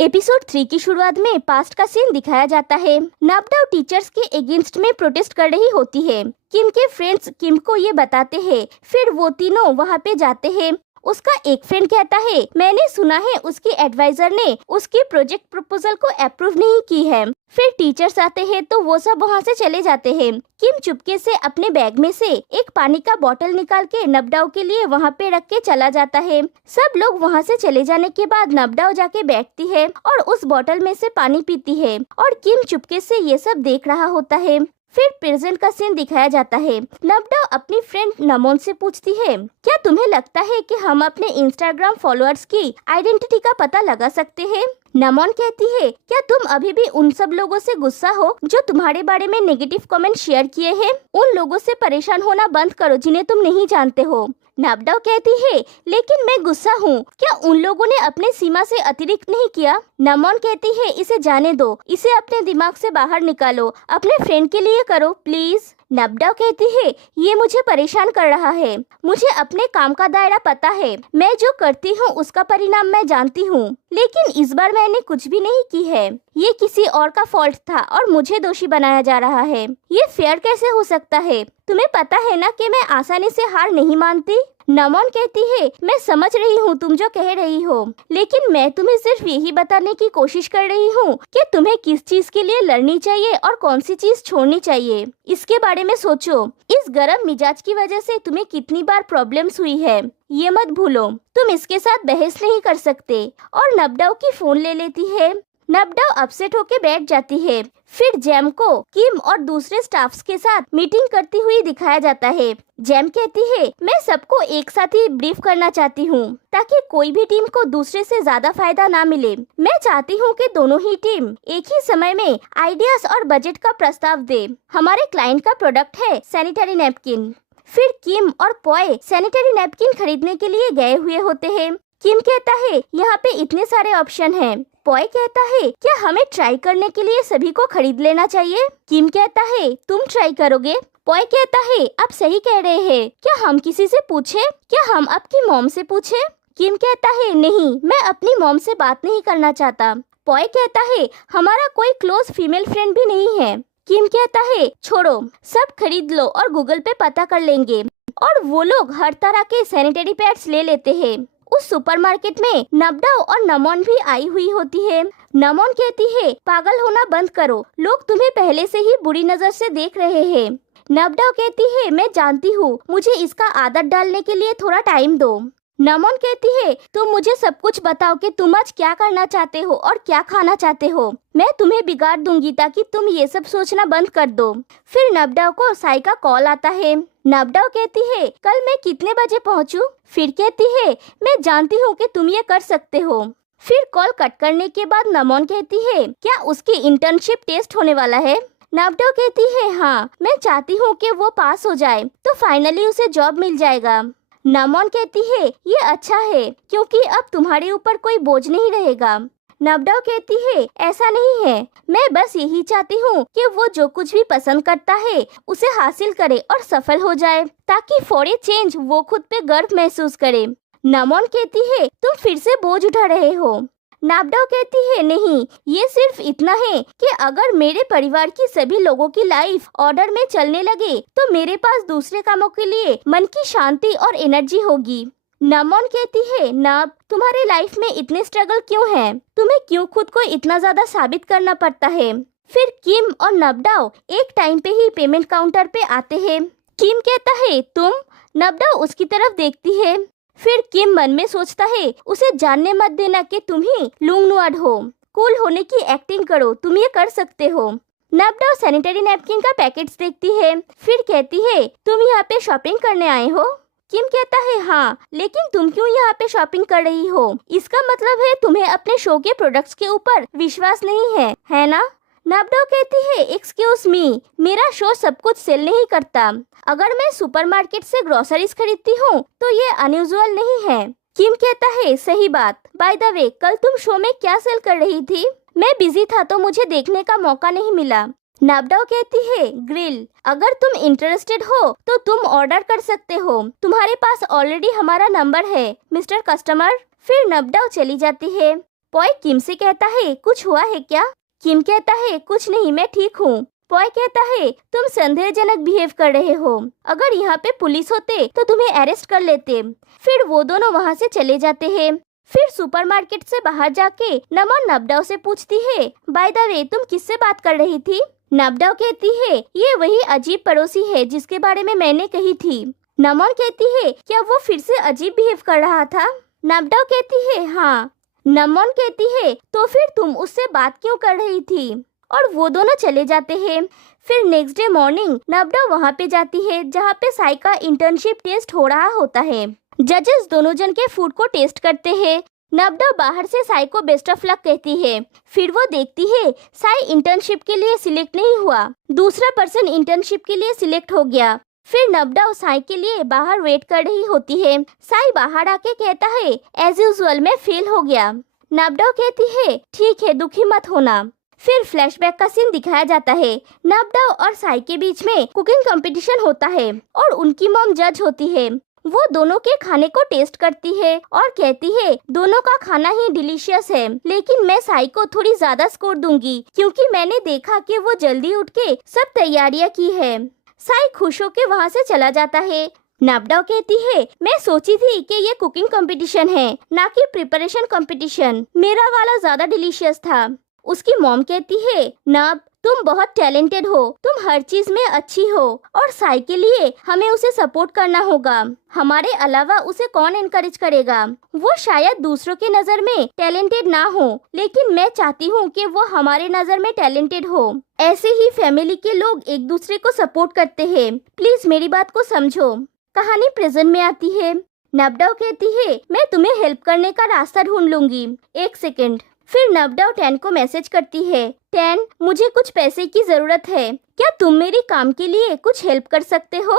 Episode 3 की शुरुआत में पास्ट का सीन दिखाया जाता है। नापडाउ टीचर्स के अगेंस्ट में प्रोटेस्ट कर रही होती है। किम के फ्रेंड्स किम को ये बताते हैं, फिर वो तीनों वहाँ पे जाते हैं। उसका एक फ्रेंड कहता है, मैंने सुना है उसकी एडवाइजर ने उसके प्रोजेक्ट प्रपोजल को अप्रूव नहीं की है। फिर टीचर्स आते हैं तो वो सब वहाँ से चले जाते हैं। किम चुपके से अपने बैग में से एक पानी का बोतल निकाल के नपडाउ के लिए वहाँ पे रख के चला जाता है। सब लोग वहाँ से चले जाने के बाद नपडाउ जाके बैठती है और उस बोतल में से पानी पीती है और किम चुपके से ये सब देख रहा होता है। फिर प्रेजेंट का सीन दिखाया जाता है। नपडाउ अपनी फ्रेंड नमोन से पूछती है, क्या तुम्हें लगता है कि हम अपने इंस्टाग्राम फॉलोअर्स की आइडेंटिटी का पता लगा सकते हैं? नमोन कहती है, क्या तुम अभी भी उन सब लोगों से गुस्सा हो जो तुम्हारे बारे में नेगेटिव कमेंट शेयर किए हैं? उन लोगों से परेशान होना बंद करो जिन्हें तुम नहीं जानते हो। नपडाउ कहती है, लेकिन मैं गुस्सा हूँ, क्या उन लोगों ने अपने सीमा से अतिरिक्त नहीं किया? नमोन कहती है, इसे जाने दो, इसे अपने दिमाग से बाहर निकालो, अपने फ्रेंड के लिए करो प्लीज। नपडाउ कहती है, ये मुझे परेशान कर रहा है। मुझे अपने काम का दायरा पता है, मैं जो करती हूँ उसका परिणाम मैं जानती हूँ, लेकिन इस बार मैंने कुछ भी नहीं की है। ये किसी और का फॉल्ट था और मुझे दोषी बनाया जा रहा है। ये फेयर कैसे हो सकता है? तुम्हें पता है ना कि मैं आसानी से हार नहीं मानती। नमोन कहती है, मैं समझ रही हूँ तुम जो कह रही हो, लेकिन मैं तुम्हें सिर्फ यही बताने की कोशिश कर रही हूँ कि तुम्हें किस चीज के लिए लड़नी चाहिए और कौन सी चीज छोड़नी चाहिए। इसके बारे में सोचो। इस गरम मिजाज की वजह से तुम्हें कितनी बार प्रॉब्लम्स हुई है, ये मत भूलो। तुम इसके साथ बहस नहीं कर सकते। और नपडाउ की फोन ले लेती है। नपडाउ अपसेट होके बैठ जाती है। फिर जैम को किम और दूसरे स्टाफ्स के साथ मीटिंग करती हुई दिखाया जाता है। जैम कहती है, मैं सबको एक साथ ही ब्रीफ करना चाहती हूँ ताकि कोई भी टीम को दूसरे से ज्यादा फायदा ना मिले। मैं चाहती हूँ कि दोनों ही टीम एक ही समय में आइडियाज और बजट का प्रस्ताव दे। हमारे क्लाइंट का प्रोडक्ट है सैनिटरी नैपकिन। फिर किम और पॉय सैनिटरी नैपकिन खरीदने के लिए गए हुए होते हैं। किम कहता है, यहाँ पे इतने सारे ऑप्शन हैं। पॉय कहता है, क्या हमें ट्राई करने के लिए सभी को खरीद लेना चाहिए? किम कहता है, तुम ट्राई करोगे? पॉय कहता है, आप सही कह रहे हैं, क्या हम किसी से पूछे? क्या हम आपकी मॉम से पूछे? किम कहता है, नहीं, मैं अपनी मॉम से बात नहीं करना चाहता। पॉय कहता है, हमारा कोई क्लोज फीमेल फ्रेंड भी नहीं है। किम कहता है, छोड़ो, सब खरीद लो और गूगल पे पता कर लेंगे। और वो लोग हर तरह के सैनिटरी पैड्स ले लेते हैं। उस सुपरमार्केट में नपडाउ और नमोन भी आई हुई होती है। नमोन कहती है, पागल होना बंद करो, लोग तुम्हें पहले से ही बुरी नजर से देख रहे हैं। नपडाउ कहती है, मैं जानती हूँ, मुझे इसका आदत डालने के लिए थोड़ा टाइम दो। नमोन कहती है, तुम मुझे सब कुछ बताओ कि तुम आज क्या करना चाहते हो और क्या खाना चाहते हो। मैं तुम्हें बिगाड़ दूंगी ताकि तुम ये सब सोचना बंद कर दो। फिर नपडाउ को साई का कॉल आता है। नपडाउ कहती है, कल मैं कितने बजे पहुँचूं? फिर कहती है, मैं जानती हूँ कि तुम ये कर सकते हो। फिर कॉल कट करने के बाद नमोन कहती है, क्या उसकी इंटर्नशिप टेस्ट होने वाला है? नपडाउ कहती है, हाँ, मैं चाहती हूँ कि वो पास हो जाए तो फाइनली उसे जॉब मिल जाएगा। नमोन कहती है, ये अच्छा है क्योंकि अब तुम्हारे ऊपर कोई बोझ नहीं रहेगा। नपडाउ कहती है, ऐसा नहीं है, मैं बस यही चाहती हूँ कि वो जो कुछ भी पसंद करता है उसे हासिल करे और सफल हो जाए ताकि फॉर ए चेंज वो खुद पे गर्व महसूस करे। नमोन कहती है, तुम फिर से बोझ उठा रहे हो। नपडाउ कहती है, नहीं, ये सिर्फ इतना है कि अगर मेरे परिवार की सभी लोगों की लाइफ ऑर्डर में चलने लगे तो मेरे पास दूसरे कामों के लिए मन की शांति और एनर्जी होगी। नमोन कहती है, नब, तुम्हारे लाइफ में इतने स्ट्रगल क्यों हैं? तुम्हें क्यों खुद को इतना ज्यादा साबित करना पड़ता है? फिर किम और नपडाउ एक टाइम पे ही पेमेंट काउंटर पे आते हैं। किम कहता है, तुम? नपडाउ उसकी तरफ देखती है। फिर किम मन में सोचता है, उसे जानने मत देना कि तुम ही लुंगनुआड हो। कूल होने की एक्टिंग करो, तुम ये कर सकते हो। नपडाउ सैनिटरी नैपकिन का पैकेट्स देखती है। फिर कहती है, तुम यहाँ पे शॉपिंग करने आए हो? किम कहता है, हाँ, लेकिन तुम क्यों यहाँ पे शॉपिंग कर रही हो? इसका मतलब है तुम्हें अपने शो के प्रोडक्ट्स के ऊपर विश्वास नहीं है ना? नपडाउ कहती है, एक्सक्यूज मी, मेरा शो सब कुछ सेल नहीं करता। अगर मैं सुपरमार्केट से ग्रोसरीज खरीदती हूँ तो ये अनयूजुअल नहीं है। किम कहता है, सही बात। बाय द वे, कल तुम शो में क्या सेल कर रही थी? मैं बिजी था तो मुझे देखने का मौका नहीं मिला। नपडाउ कहती है, ग्रिल, अगर तुम इंटरेस्टेड हो तो तुम ऑर्डर कर सकते हो, तुम्हारे पास ऑलरेडी हमारा नंबर है मिस्टर कस्टमर। फिर नपडाउ चली जाती है। पॉय किम से कहता है कुछ हुआ है क्या? किम कहता है कुछ नहीं, मैं ठीक हूँ। पॉय कहता है तुम संदेहजनक बिहेव कर रहे हो, अगर यहाँ पे पुलिस होते तो तुम्हें अरेस्ट कर लेते। फिर वो दोनों वहाँ से चले जाते हैं। फिर सुपरमार्केट से बाहर जाके नमन नबडाओ से पूछती है, बाय द वे तुम किससे बात कर रही थी? नबडाओ कहती है ये वही अजीब पड़ोसी है जिसके बारे में मैंने कही थी। नमन कहती है क्या वो फिर से अजीब बिहेव कर रहा था? नबडाओ कहती है हाँ। नमन कहती है तो फिर तुम उससे बात क्यों कर रही थी? और वो दोनों चले जाते हैं। फिर नेक्स्ट डे मॉर्निंग नबडाओ वहाँ पे जाती है जहाँ पे साई का इंटर्नशिप टेस्ट हो रहा होता है। जजेस दोनों जन के फूड को टेस्ट करते हैं। नबडाओ बाहर से साई को बेस्ट ऑफ लक कहती है। फिर वो देखती है साई इंटर्नशिप के लिए सिलेक्ट नहीं हुआ, दूसरा पर्सन इंटर्नशिप के लिए सिलेक्ट हो गया। फिर नबडाओ साई के लिए बाहर वेट कर रही होती है। साई बाहर आके कहता है एज यूजुअल मैं फेल हो गया। नबडाओ कहती है ठीक है, दुखी मत होना। फिर फ्लैशबैक का सीन दिखाया जाता है। नबडाओ और साई के बीच में कुकिंग कंपटीशन होता है और उनकी मॉम जज होती है। वो दोनों के खाने को टेस्ट करती है और कहती है दोनों का खाना ही डिलीशियस है, लेकिन मैं साई को थोड़ी ज्यादा स्कोर दूंगी क्योंकि मैंने देखा कि वो जल्दी उठ के सब तैयारियां की है। साई खुश होके वहाँ से चला जाता है। नबडाओ कहती है मैं सोची थी कि ये कुकिंग कंपटीशन है ना कि प्रिपरेशन कंपटीशन, मेरा वाला ज्यादा डिलीशियस था। उसकी मॉम कहती है नब तुम बहुत टैलेंटेड हो, तुम हर चीज में अच्छी हो और साई के लिए हमें उसे सपोर्ट करना होगा, हमारे अलावा उसे कौन एनकरेज करेगा? वो शायद दूसरों के नजर में टैलेंटेड ना हो, लेकिन मैं चाहती हूँ कि वो हमारे नजर में टैलेंटेड हो। ऐसे ही फैमिली के लोग एक दूसरे को सपोर्ट करते हैं, प्लीज मेरी बात को समझो। कहानी प्रेजेंट में आती है। नबडाओ कहती है मैं तुम्हें हेल्प करने का रास्ता ढूंढ लूंगी, एक सेकेंड। फिर नबडाओ टैन को मैसेज करती है, टैन मुझे कुछ पैसे की जरूरत है, क्या तुम मेरी काम के लिए कुछ हेल्प कर सकते हो?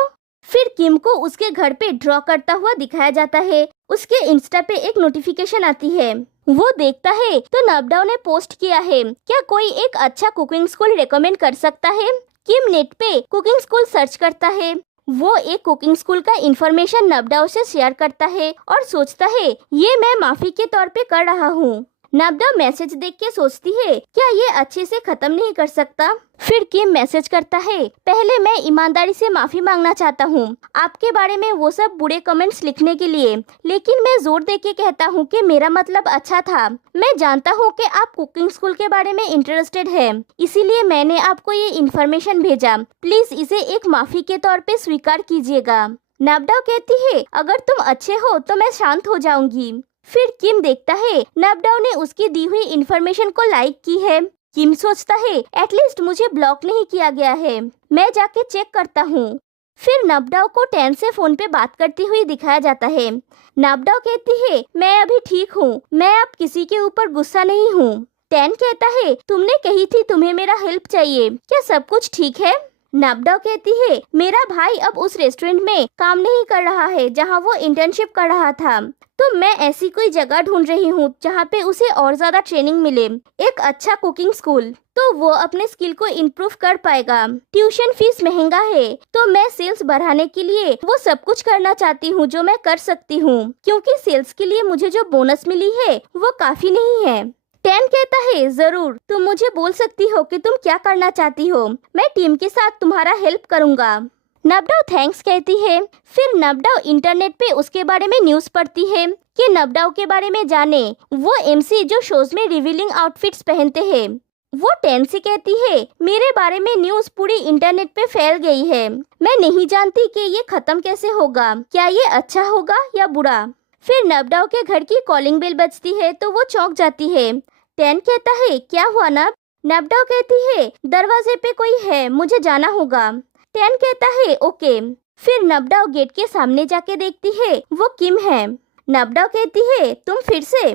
फिर किम को उसके घर पे ड्रॉ करता हुआ दिखाया जाता है। उसके इंस्टा पे एक नोटिफिकेशन आती है। वो देखता है तो नबडाओ ने पोस्ट किया है, क्या कोई एक अच्छा कुकिंग स्कूल रेकमेंड कर सकता है? किम नेट पे कुकिंग स्कूल सर्च करता है। वो एक कुकिंग स्कूल का इंफॉर्मेशन नबडाओ से शेयर करता है और सोचता है ये मैं माफी के तौर पे कर रहा हूँ। नबडाओ मैसेज देख के सोचती है क्या ये अच्छे से खत्म नहीं कर सकता? फिर किम मैसेज करता है, पहले मैं ईमानदारी से माफी मांगना चाहता हूँ आपके बारे में वो सब बुरे कमेंट्स लिखने के लिए, लेकिन मैं जोर दे के कहता हूँ कि मेरा मतलब अच्छा था। मैं जानता हूँ कि आप कुकिंग स्कूल के बारे में इंटरेस्टेड है, इसीलिए मैंने आपको ये इन्फॉर्मेशन भेजा, प्लीज इसे एक माफी के तौर पे स्वीकार कीजिएगा। नबडाओ कहती है अगर तुम अच्छे हो तो मैं शांत हो जाऊंगी। फिर किम देखता है नबडाओ ने उसकी दी हुई इन्फॉर्मेशन को लाइक की है। किम सोचता है एटलीस्ट मुझे ब्लॉक नहीं किया गया है, मैं जाके चेक करता हूँ। फिर नबडाओ को टैन से फोन पे बात करती हुई दिखाया जाता है। नबडाओ कहती है मैं अभी ठीक हूँ, मैं अब किसी के ऊपर गुस्सा नहीं हूँ। टैन कहता है तुमने कही थी तुम्हें मेरा हेल्प चाहिए, क्या सब कुछ ठीक है? नबडाओ कहती है मेरा भाई अब उस रेस्टोरेंट में काम नहीं कर रहा है जहाँ वो इंटर्नशिप कर रहा था, तो मैं ऐसी कोई जगह ढूंढ रही हूँ जहाँ पे उसे और ज्यादा ट्रेनिंग मिले, एक अच्छा कुकिंग स्कूल, तो वो अपने स्किल को इम्प्रूव कर पाएगा। ट्यूशन फीस महंगा है, तो मैं सेल्स बढ़ाने के लिए वो सब कुछ करना चाहती हूँ जो मैं कर सकती हूँ, क्योंकि सेल्स के लिए मुझे जो बोनस मिली है वो काफी नहीं है। टैन कहता है जरूर, तुम मुझे बोल सकती हो कि तुम क्या करना चाहती हो, मैं टीम के साथ तुम्हारा हेल्प करूँगा। नबडाओ थैंक्स कहती है। फिर नबडाओ इंटरनेट पे उसके बारे में न्यूज़ पढ़ती है कि नबडाओ के बारे में जाने, वो एमसी जो शोज में रिवीलिंग आउटफिट्स पहनते हैं। वो टैन से कहती है मेरे बारे में न्यूज़ पूरी इंटरनेट पे फैल गई है, मैं नहीं जानती कि ये खत्म कैसे होगा, क्या ये अच्छा होगा या बुरा। फिर नबडाओ के घर की कॉलिंग बेल बजती है तो वो चौंक जाती है। टैन कहता है क्या हुआ नब? नबडाओ कहती है दरवाजे पे कोई है, मुझे जाना होगा। टैन कहता है ओके। फिर नबडाओ गेट के सामने जाके देखती है वो किम है। नबडाओ कहती है तुम फिर से?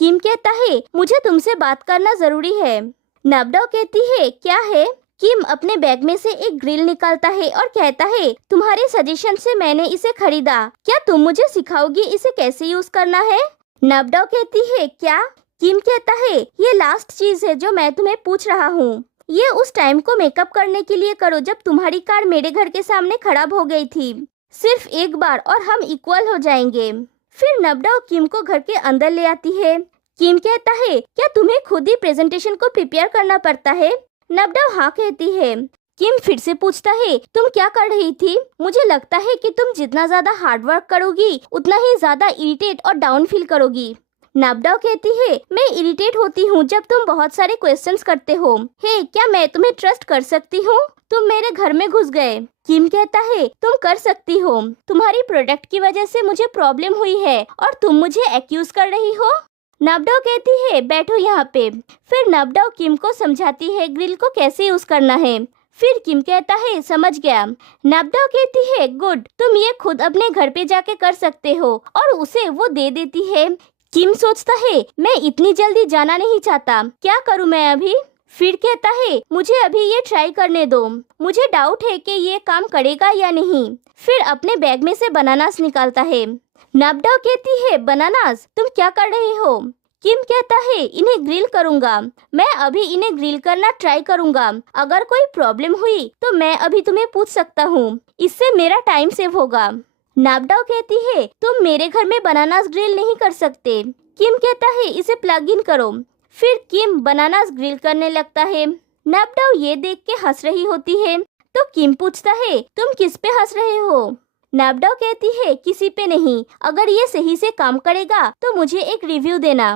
किम कहता है मुझे तुमसे बात करना जरूरी है। नबडाओ कहती है क्या है? किम अपने बैग में से एक ग्रिल निकालता है और कहता है तुम्हारे सजेशन से मैंने इसे खरीदा, क्या तुम मुझे सिखाओगी इसे कैसे यूज करना है? नबडाओ कहती है क्या? किम कहता है ये लास्ट चीज है जो मैं तुम्हें पूछ रहा हूँ, ये उस टाइम को मेकअप करने के लिए करो जब तुम्हारी कार मेरे घर के सामने खराब हो गई थी, सिर्फ एक बार और हम इक्वल हो जाएंगे। फिर नबडाओ किम को घर के अंदर ले आती है। किम कहता है क्या तुम्हें खुद ही प्रेजेंटेशन को प्रिपेयर करना पड़ता है? नबडाओ हाँ कहती है। किम फिर से पूछता है तुम क्या कर रही थी? मुझे लगता है कि तुम जितना ज्यादा हार्ड वर्क करोगी उतना ही ज्यादा इरिटेट और डाउन फील करोगी। नबडाओ कहती है मैं इरिटेट होती हूँ जब तुम बहुत सारे क्वेश्चंस करते हो। हे क्या मैं तुम्हें ट्रस्ट कर सकती हूँ? तुम मेरे घर में घुस गए। किम कहता है तुम कर सकती हो, तुम्हारी प्रोडक्ट की वजह से मुझे प्रॉब्लम हुई है और तुम मुझे एक्यूज कर रही हो। नबडाओ कहती है बैठो यहाँ पे। फिर नबडाओ किम को समझाती है ग्रिल को कैसे यूज करना है। फिर किम कहता है समझ गया। नबडाओ कहती है गुड, तुम ये खुद अपने घर पे जाके कर सकते हो और उसे वो दे देती है। किम सोचता है मैं इतनी जल्दी जाना नहीं चाहता, क्या करूँ मैं अभी? फिर कहता है मुझे अभी ये ट्राई करने दो, मुझे डाउट है कि ये काम करेगा या नहीं। फिर अपने बैग में से बनानास निकालता है। नबडाओ कहती है बनानास तुम क्या कर रहे हो? किम कहता है इन्हें ग्रिल करूंगा, मैं अभी इन्हें ग्रिल करना ट्राई करूंगा। अगर कोई प्रॉब्लम हुई तो मैं अभी तुम्हें पूछ सकता हूँ, इससे मेरा टाइम सेव होगा। नबडाओ कहती है तुम मेरे घर में बनानास ग्रिल नहीं कर सकते। किम कहता है इसे प्लग इन करो। फिर किम बनानास ग्रिल करने लगता है। नबडाओ ये देख के हंस रही होती है तो किम पूछता है तुम किस पे हंस रहे हो? नबडाओ कहती है किसी पे नहीं, अगर ये सही से काम करेगा तो मुझे एक रिव्यू देना।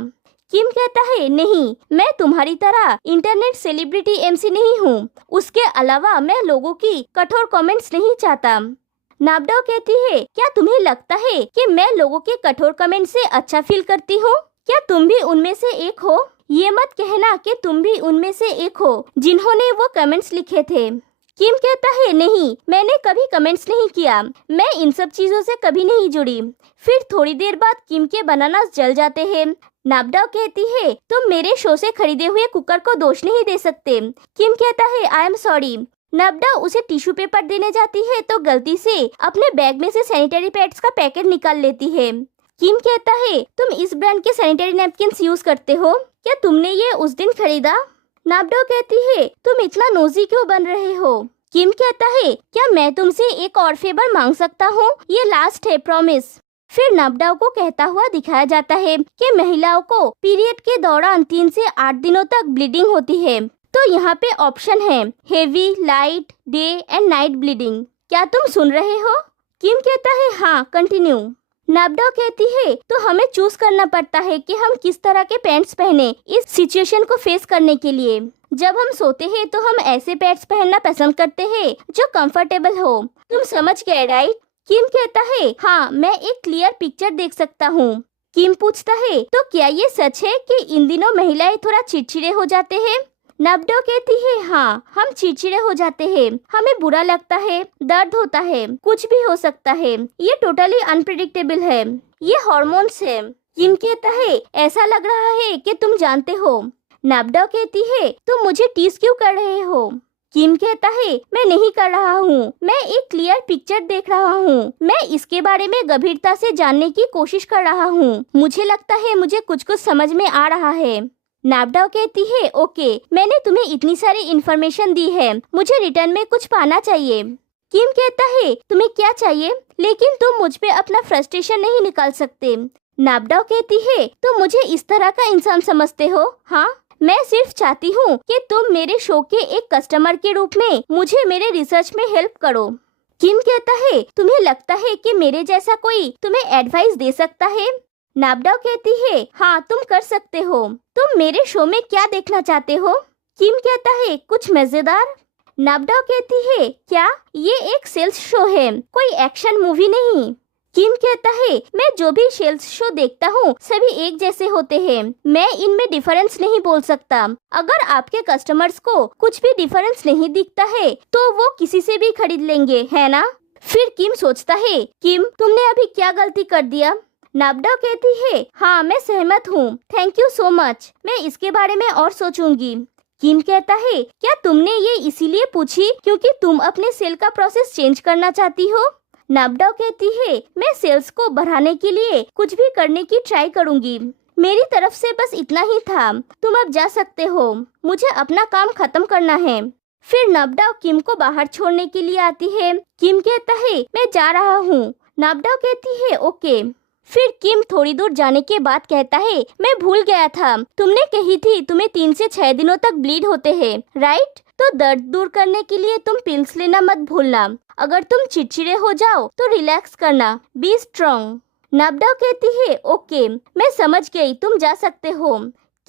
किम कहता है नहीं, मैं तुम्हारी तरह इंटरनेट सेलिब्रिटी एमसी नहीं हूँ, उसके अलावा मैं लोगों की कठोर कमेंट्स नहीं चाहता। नबडाओ कहती है क्या तुम्हें लगता है कि मैं लोगों के कठोर कमेंट से अच्छा फील करती हूँ? क्या तुम भी उनमें से एक हो? ये मत कहना कि तुम भी उनमें से एक हो जिन्होंने वो कमेंट्स लिखे थे। किम कहता है नहीं, मैंने कभी कमेंट्स नहीं किया, मैं इन सब चीजों से कभी नहीं जुड़ी। फिर थोड़ी देर बाद किम के बनानास जल जाते हैं। नबडाओ कहती है तुम मेरे शो से खरीदे हुए कुकर को दोष नहीं दे सकते। किम कहता है आई एम सॉरी। नबडाओ उसे टिश्यू पेपर देने जाती है तो गलती से अपने बैग में से सैनिटरी पैड्स का पैकेट निकाल लेती है। किम कहता है तुम इस ब्रांड के सैनिटरी नैपकिन्स यूज करते हो, क्या तुमने ये उस दिन खरीदा? नबडाओ कहती है तुम इतना नोजी क्यों बन रहे हो? किम कहता है क्या मैं तुमसे एक और फेवर मांग सकता हूँ? ये लास्ट है, प्रॉमिस। फिर नबडाओ को कहता हुआ दिखाया जाता है कि महिलाओं को पीरियड के दौरान 3 से 8 दिनों तक ब्लीडिंग होती है, तो यहाँ पे ऑप्शन है heavy, light, day and night bleeding. क्या तुम सुन रहे हो? किम कहता है हाँ, कंटिन्यू। नबडाओ कहती है तो हमें चूज करना पड़ता है कि हम किस तरह के पैंट्स पहने इस सिचुएशन को फेस करने के लिए। जब हम सोते हैं तो हम ऐसे पैंट्स पहनना पसंद करते हैं जो कंफर्टेबल हो। तुम समझ गए राइट? किम कहता है हाँ, मैं एक क्लियर पिक्चर देख सकता हूँ। किम पूछता है तो क्या ये सच है कि इन दिनों महिलाएं थोड़ा चिड़चिड़े हो जाते हैं? नबडाओ कहती है हाँ, हम चिड़चिड़े हो जाते हैं, हमें बुरा लगता है, दर्द होता है, कुछ भी हो सकता है, ये टोटली अनप्रेडिक्टेबल है, ये हॉर्मोन्स है। किम कहता है ऐसा लग रहा है कि तुम जानते हो। नबडाओ कहती है तुम मुझे टीज क्यों कर रहे हो? किम कहता है मैं नहीं कर रहा हूँ, मैं एक क्लियर पिक्चर देख रहा हूँ, मैं इसके बारे में गंभीरता से जानने की कोशिश कर रहा हूँ, मुझे लगता है मुझे कुछ कुछ समझ में आ रहा है। नबडाओ कहती है ओके, मैंने तुम्हें इतनी सारी इन्फॉर्मेशन दी है, मुझे रिटर्न में कुछ पाना चाहिए। किम कहता है तुम्हें क्या चाहिए, लेकिन तुम मुझ पे अपना फ्रस्ट्रेशन नहीं निकाल सकते। नबडाओ कहती है तुम मुझे इस तरह का इंसान समझते हो? हाँ, मैं सिर्फ चाहती हूँ कि तुम मेरे शो के एक कस्टमर के रूप में मुझे मेरे रिसर्च में हेल्प करो। किम कहता है तुम्हें लगता है कि मेरे जैसा कोई तुम्हें एडवाइस दे सकता है? नबडाओ कहती है हाँ, तुम कर सकते हो, तुम मेरे शो में क्या देखना चाहते हो? किम कहता है कुछ मजेदार। नबडाओ कहती है क्या ये एक सेल्स शो है, कोई एक्शन मूवी नहीं? किम कहता है मैं जो भी सेल्स शो देखता हूँ सभी एक जैसे होते हैं, मैं इनमें डिफरेंस नहीं बोल सकता। अगर आपके कस्टमर्स को कुछ भी डिफरेंस नहीं दिखता है तो वो किसी से भी खरीद लेंगे, है ना? फिर किम सोचता है किम तुमने अभी क्या गलती कर दिया? नबडाओ कहती है हाँ, मैं सहमत हूँ, थैंक यू सो मच, मैं इसके बारे में और सोचूंगी। किम कहता है क्या तुमने ये इसीलिए पूछी क्योंकि तुम अपने सेल का प्रोसेस चेंज करना चाहती हो? नबडाओ कहती है मैं सेल्स को बढ़ाने के लिए कुछ भी करने की ट्राई करूंगी। मेरी तरफ से बस इतना ही था, तुम अब जा सकते हो, मुझे अपना काम खत्म करना है। फिर नबडाओ किम को बाहर छोड़ने के लिए आती है। किम कहता है मैं जा रहा हूँ। नबडाओ कहती है ओके। फिर किम थोड़ी दूर जाने के बाद कहता है, मैं भूल गया था, तुमने कही थी तुम्हें 3 से 6 दिनों तक ब्लीड होते हैं, राइट? तो दर्द दूर करने के लिए तुम पिल्स लेना मत भूलना। अगर तुम चिड़चिड़े हो जाओ तो रिलैक्स करना, बी स्ट्रॉन्ग। नाबडाओ कहती है, ओके मैं समझ गई, तुम जा सकते हो।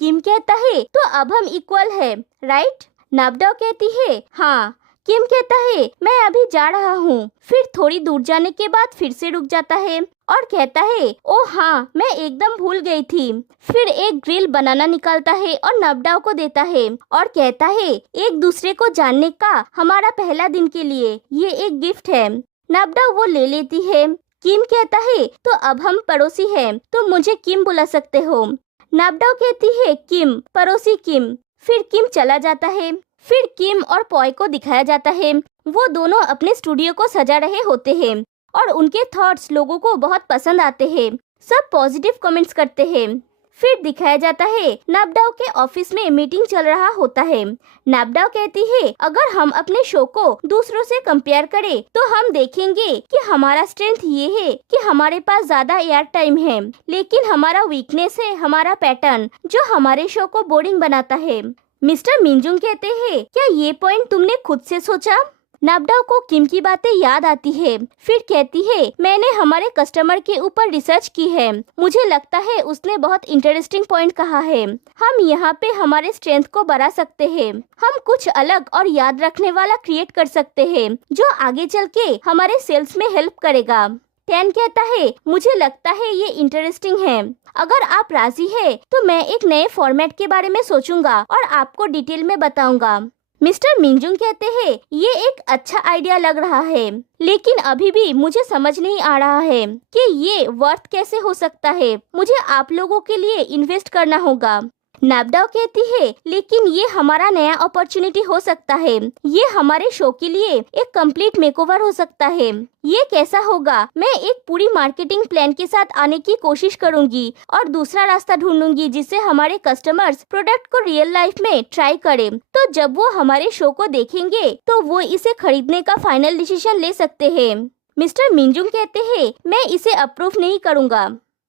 किम कहता है, तो अब हम इक्वल है, राइट? नाबडाओ कहती है, हाँ। किम कहता है, मैं अभी जा रहा हूँ। फिर थोड़ी दूर जाने के बाद फिर से रुक जाता है और कहता है, ओ हाँ, मैं एकदम भूल गई थी। फिर एक ग्रिल बनाना निकालता है और नाबडाओ को देता है और कहता है, एक दूसरे को जानने का हमारा पहला दिन के लिए ये एक गिफ्ट है। नाबडाओ वो ले लेती है। किम कहता है, तो अब हम पड़ोसी हैं, तुम मुझे किम बुला सकते हो। नाबडाओ कहती है, किम, पड़ोसी किम। फिर किम चला जाता है। फिर किम और पॉय को दिखाया जाता है। वो दोनों अपने स्टूडियो को सजा रहे होते हैं और उनके थॉट्स लोगों को बहुत पसंद आते हैं। सब पॉजिटिव कमेंट्स करते हैं। फिर दिखाया जाता है नाबडाओ के ऑफिस में मीटिंग चल रहा होता है। नाबडाओ कहती है, अगर हम अपने शो को दूसरों से कंपेयर करें तो हम देखेंगे कि हमारा स्ट्रेंथ ये है कि हमारे पास ज्यादा एयर टाइम है, लेकिन हमारा वीकनेस है हमारा पैटर्न, जो हमारे शो को बोरिंग बनाता है। मिस्टर मिंजुंग कहते हैं, क्या ये पॉइंट तुमने खुद से सोचा? नाबडाओ को किम की बातें याद आती है। फिर कहती है, मैंने हमारे कस्टमर के ऊपर रिसर्च की है, मुझे लगता है उसने बहुत इंटरेस्टिंग पॉइंट कहा है। हम यहाँ पे हमारे स्ट्रेंथ को बढ़ा सकते हैं। हम कुछ अलग और याद रखने वाला क्रिएट कर सकते हैं जो आगे चल के हमारे सेल्स में हेल्प करेगा। टैन कहता है, मुझे लगता है ये इंटरेस्टिंग है। अगर आप राजी है तो मैं एक नए फॉर्मेट के बारे में सोचूंगा और आपको डिटेल में बताऊंगा। मिस्टर मिंजुंग कहते हैं, ये एक अच्छा आइडिया लग रहा है, लेकिन अभी भी मुझे समझ नहीं आ रहा है कि ये वर्थ कैसे हो सकता है। मुझे आप लोगों के लिए इन्वेस्ट करना होगा। नाबडाओ कहती है, लेकिन ये हमारा नया अपॉर्चुनिटी हो सकता है। ये हमारे शो के लिए एक कंप्लीट मेकओवर हो सकता है। ये कैसा होगा? मैं एक पूरी मार्केटिंग प्लान के साथ आने की कोशिश करूंगी और दूसरा रास्ता ढूंढूंगी जिससे हमारे कस्टमर्स प्रोडक्ट को रियल लाइफ में ट्राई करें। तो जब वो हमारे शो को देखेंगे तो वो इसे खरीदने का फाइनल डिसीजन ले सकते हैं। मिस्टर मिंजुंग कहते हैं, मैं इसे अप्रूव नहीं करूंगा।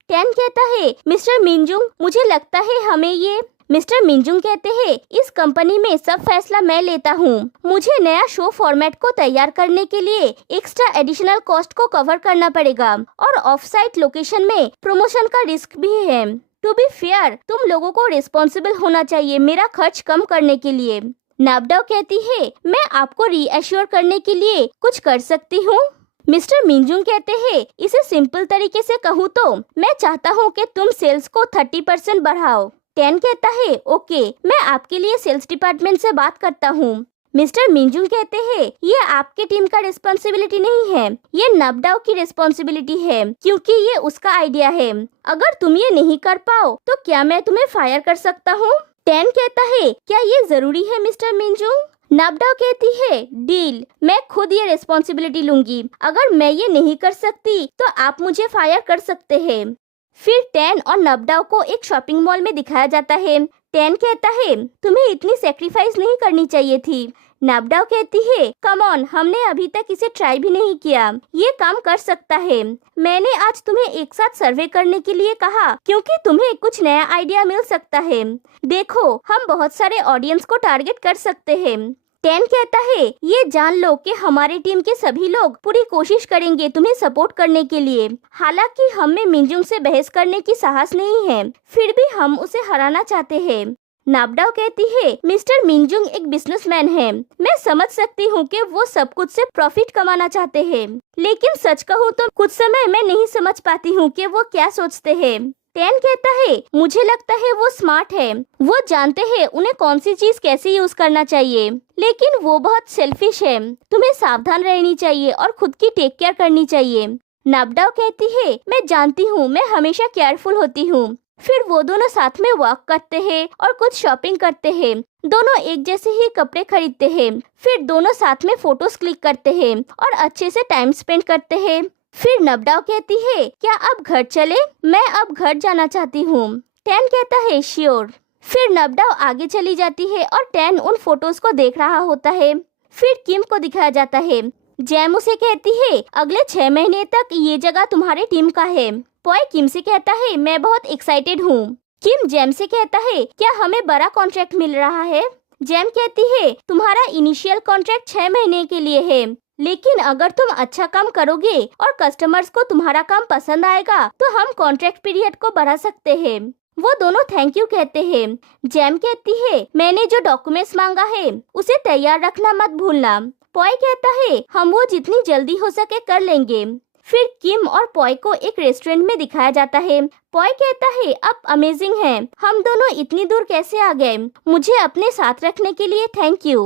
टैन कहता है, मिस्टर मिंजुंग, मुझे लगता है हमें ये। मिस्टर मिंजुंग कहते हैं, इस कंपनी में सब फैसला मैं लेता हूँ। मुझे नया शो फॉर्मेट को तैयार करने के लिए एक्स्ट्रा एडिशनल कॉस्ट को कवर करना पड़ेगा और ऑफ साइट लोकेशन में प्रमोशन का रिस्क भी है। टू बी फेयर, तुम लोगों को रिस्पॉन्सिबल होना चाहिए मेरा खर्च कम करने के लिए। नाबडाओ कहती है, मैं आपको रीएश्योर करने के लिए कुछ कर सकती हूँ। मिस्टर मिंजुंग कहते हैं, इसे सिंपल तरीके से कहूँ तो मैं चाहता हूँ कि तुम सेल्स को 30% बढ़ाओ। टैन कहता है, ओके, मैं आपके लिए सेल्स डिपार्टमेंट से बात करता हूँ। मिस्टर मिंजुंग कहते हैं, ये आपके टीम का रिस्पॉन्सिबिलिटी नहीं है, ये नाबडाओ की रिस्पॉन्सिबिलिटी है, क्योंकि ये उसका आइडिया है। अगर तुम ये नहीं कर पाओ तो क्या मैं तुम्हें फायर कर सकता हूँ? टैन कहता है, क्या ये जरूरी है मिस्टर मिंजुंग? नाबडाओ कहती है, डील, मैं खुद ये रिस्पॉन्सिबिलिटी लूंगी। अगर मैं ये नहीं कर सकती तो आप मुझे फायर कर सकते हैं। फिर टैन और नाबडाओ को एक शॉपिंग मॉल में दिखाया जाता है। टैन कहता है, तुम्हें इतनी सैक्रिफाइस नहीं करनी चाहिए थी। नाबडाओ कहती है, कम ऑन, हमने अभी तक इसे ट्राई भी नहीं किया, ये काम कर सकता है। मैंने आज तुम्हें एक साथ सर्वे करने के लिए कहा क्योंकि तुम्हें कुछ नया आइडिया मिल सकता है। देखो, हम बहुत सारे ऑडियंस को टारगेट कर सकते हैं। टैन कहता है, ये जान लो कि हमारी टीम के सभी लोग पूरी कोशिश करेंगे तुम्हें सपोर्ट करने के लिए। हालांकि हम में मिंजुंग से बहस करने की साहस नहीं है, फिर भी हम उसे हराना चाहते हैं। नाबडाओ कहती है, मिस्टर मिंजुंग एक बिजनेसमैन है, मैं समझ सकती हूँ कि वो सब कुछ से प्रॉफिट कमाना चाहते हैं, लेकिन सच कहूँ तो कुछ समय मैं नहीं समझ पाती हूँ कि वो क्या सोचते हैं। टैन कहता है, मुझे लगता है वो स्मार्ट है, वो जानते हैं उन्हें कौन सी चीज कैसे यूज करना चाहिए, लेकिन वो बहुत सेल्फिश है। तुम्हें सावधान रहनी चाहिए और खुद की टेक केयर करनी चाहिए। नाबडाओ कहती है, मैं जानती हूँ, मैं हमेशा केयरफुल होती हूँ। फिर वो दोनों साथ में वॉक करते हैं और कुछ शॉपिंग करते हैं। दोनों एक जैसे ही कपड़े खरीदते हैं। फिर दोनों साथ में फोटोज क्लिक करते हैं और अच्छे से टाइम स्पेंड करते हैं। फिर नाबडाओ कहती है, क्या अब घर चले? मैं अब घर जाना चाहती हूँ। टैन कहता है, श्योर। फिर नाबडाओ आगे चली जाती है और टैन उन फोटोज को देख रहा होता है। फिर किम को दिखाया जाता है। जैम उसे कहती है, अगले 6 महीने तक ये जगह तुम्हारे टीम का है। पॉय किम से कहता है मैं बहुत एक्साइटेड हूँ। किम जेम से कहता है क्या हमें बड़ा कॉन्ट्रैक्ट मिल रहा है? जेम कहती है तुम्हारा इनिशियल कॉन्ट्रैक्ट 6 महीने के लिए है, लेकिन अगर तुम अच्छा काम करोगे और कस्टमर्स को तुम्हारा काम पसंद आएगा तो हम कॉन्ट्रैक्ट पीरियड को बढ़ा सकते हैं। वो दोनों थैंक यू कहते हैं। जेम कहती है मैंने जो डॉक्यूमेंट्स मांगा है उसे तैयार रखना मत भूलना। पॉय कहता है हम वो जितनी जल्दी हो सके कर लेंगे। फिर किम और पॉय को एक रेस्टोरेंट में दिखाया जाता है। पॉय कहता है आप अमेजिंग हैं, हम दोनों इतनी दूर कैसे आ गए, मुझे अपने साथ रखने के लिए थैंक यू।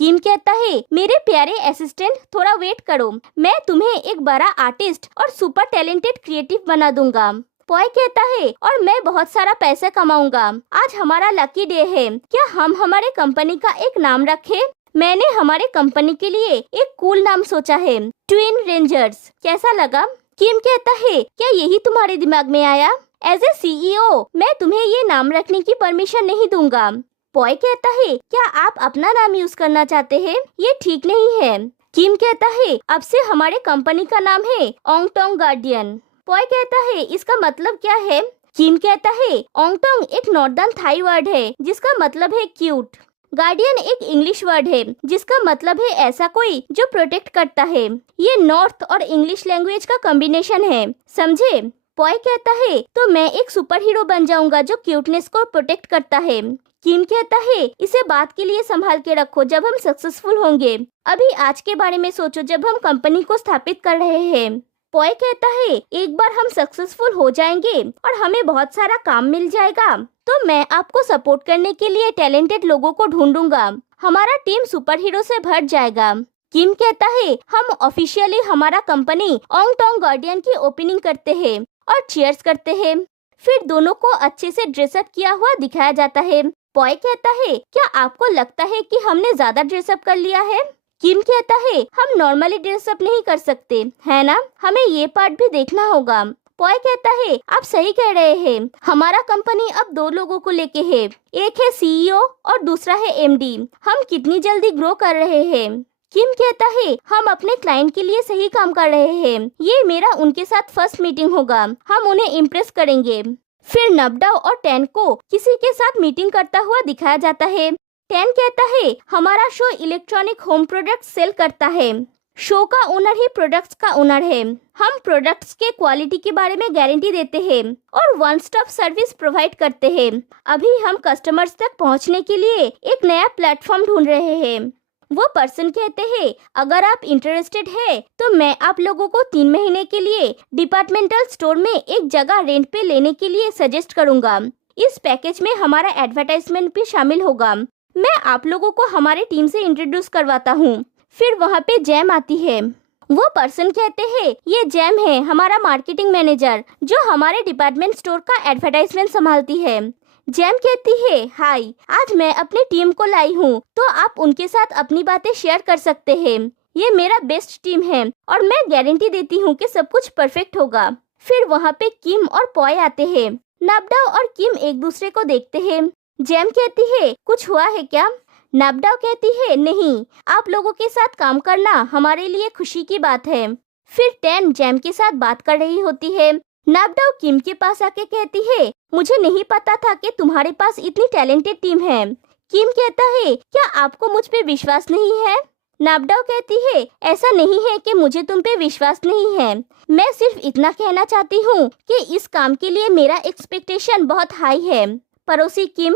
किम कहता है मेरे प्यारे असिस्टेंट थोड़ा वेट करो, मैं तुम्हें एक बड़ा आर्टिस्ट और सुपर टैलेंटेड क्रिएटिव बना दूंगा। पॉय कहता है और मैं बहुत सारा पैसा कमाऊंगा। आज हमारा लकी डे है, क्या हम हमारे कंपनी का एक नाम रखें? मैंने हमारे कंपनी के लिए एक कूल नाम सोचा है, ट्विन रेंजर्स। कैसा लगा? किम कहता है क्या यही तुम्हारे दिमाग में आया? एज ए सीईओ मैं तुम्हें ये नाम रखने की परमिशन नहीं दूंगा। पॉय कहता है क्या आप अपना नाम यूज करना चाहते हैं? ये ठीक नहीं है। किम कहता है अब से हमारे कंपनी का नाम है ओंगटोंग गार्डियन। पॉय कहता है इसका मतलब क्या है? किम कहता है ओंगटोंग एक नॉर्दर्न थाई वर्ड है जिसका मतलब है क्यूट। गार्डियन एक इंग्लिश वर्ड है जिसका मतलब है ऐसा कोई जो प्रोटेक्ट करता है। ये नॉर्थ और इंग्लिश लैंग्वेज का कॉम्बिनेशन है, समझे? पॉय कहता है तो मैं एक सुपर हीरो बन जाऊंगा जो क्यूटनेस को प्रोटेक्ट करता है। किम कहता है इसे बात के लिए संभाल के रखो जब हम सक्सेसफुल होंगे, अभी आज के बारे में सोचो जब हम कंपनी को स्थापित कर रहे हैं। पॉय कहता है एक बार हम सक्सेसफुल हो जाएंगे और हमें बहुत सारा काम मिल जाएगा तो मैं आपको सपोर्ट करने के लिए टैलेंटेड लोगों को ढूंढूंगा, हमारा टीम सुपर हीरो से भर जाएगा। किम कहता है हम ऑफिशियली हमारा कंपनी ओंगटोंग गार्डियन की ओपनिंग करते हैं और चीयर्स करते हैं। फिर दोनों को अच्छे से ड्रेसअप किया हुआ दिखाया जाता है। पॉय कहता है क्या आपको लगता है कि हमने ज्यादा ड्रेसअप कर लिया है? किम कहता है हम नॉर्मली ड्रेसअप नहीं कर सकते है ना, हमें ये पार्ट भी देखना होगा। पॉय कहता है आप सही कह रहे हैं, हमारा कंपनी अब 2 लोगों को लेके है, एक है सीईओ और दूसरा है एमडी। हम कितनी जल्दी ग्रो कर रहे हैं। किम कहता है हम अपने क्लाइंट के लिए सही काम कर रहे हैं, ये मेरा उनके साथ फर्स्ट मीटिंग होगा, हम उन्हें इम्प्रेस करेंगे। फिर नबडाओ और टैन को किसी के साथ मीटिंग करता हुआ दिखाया जाता है। टैन कहता है हमारा show electronic home product sale करता है, शो का ओनर ही प्रोडक्ट्स का ओनर है। हम प्रोडक्ट्स के क्वालिटी के बारे में गारंटी देते हैं और वन स्टॉप सर्विस प्रोवाइड करते हैं। अभी हम कस्टमर्स तक पहुंचने के लिए एक नया प्लेटफॉर्म ढूंढ रहे हैं। वो पर्सन कहते हैं अगर आप इंटरेस्टेड है तो मैं आप लोगों को 3 महीने के लिए डिपार्टमेंटल स्टोर में एक जगह रेंट पे लेने के लिए सजेस्ट करूंगा। इस पैकेज में हमारा एडवर्टाइजमेंट भी शामिल होगा। मैं आप लोगों को हमारे टीम से इंट्रोड्यूस करवाता हूँ। फिर वहाँ पे जैम आती है। वो पर्सन कहते हैं ये जैम है हमारा मार्केटिंग मैनेजर जो हमारे डिपार्टमेंट स्टोर का एडवर्टाइजमेंट संभालती है। जैम कहती है हाय, आज मैं अपनी टीम को लाई हूँ तो आप उनके साथ अपनी बातें शेयर कर सकते हैं। ये मेरा बेस्ट टीम है और मैं गारंटी देती हूँ कि सब कुछ परफेक्ट होगा। फिर वहाँ पे किम और पॉय आते हैं। नबडाओ और किम एक दूसरे को देखते हैं। जैम कहती है कुछ हुआ है क्या? नबडाओ कहती है नहीं, आप लोगों के साथ काम करना हमारे लिए खुशी की बात है। फिर टैन जैम के साथ बात कर रही होती है। नबडाओ किम के पास आके कहती है मुझे नहीं पता था कि तुम्हारे पास इतनी टैलेंटेड टीम है। किम कहता है क्या आपको मुझ पे विश्वास नहीं है? नबडाओ कहती है ऐसा नहीं है कि मुझे तुम पे विश्वास नहीं है, मैं सिर्फ इतना कहना चाहती हूँ कि इस काम के लिए मेरा एक्सपेक्टेशन बहुत हाई है। पड़ोसी किम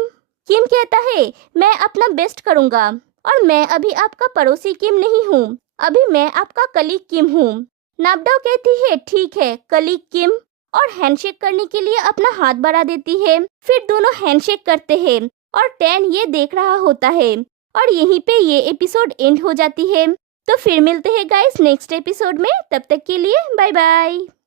कहता है मैं अपना बेस्ट करूँगा और मैं अभी आपका पड़ोसी किम नहीं हूँ, अभी मैं आपका कलीग किम हूँ। नबडाओ कहती है ठीक है कलीग किम और हैंडशेक करने के लिए अपना हाथ बढ़ा देती है। फिर दोनों हैंडशेक करते हैं और टैन ये देख रहा होता है और यहीं पे ये एपिसोड एंड हो जाती है। तो फिर मिलते हैं गाइस नेक्स्ट एपिसोड में, तब तक के लिए बाय बाय।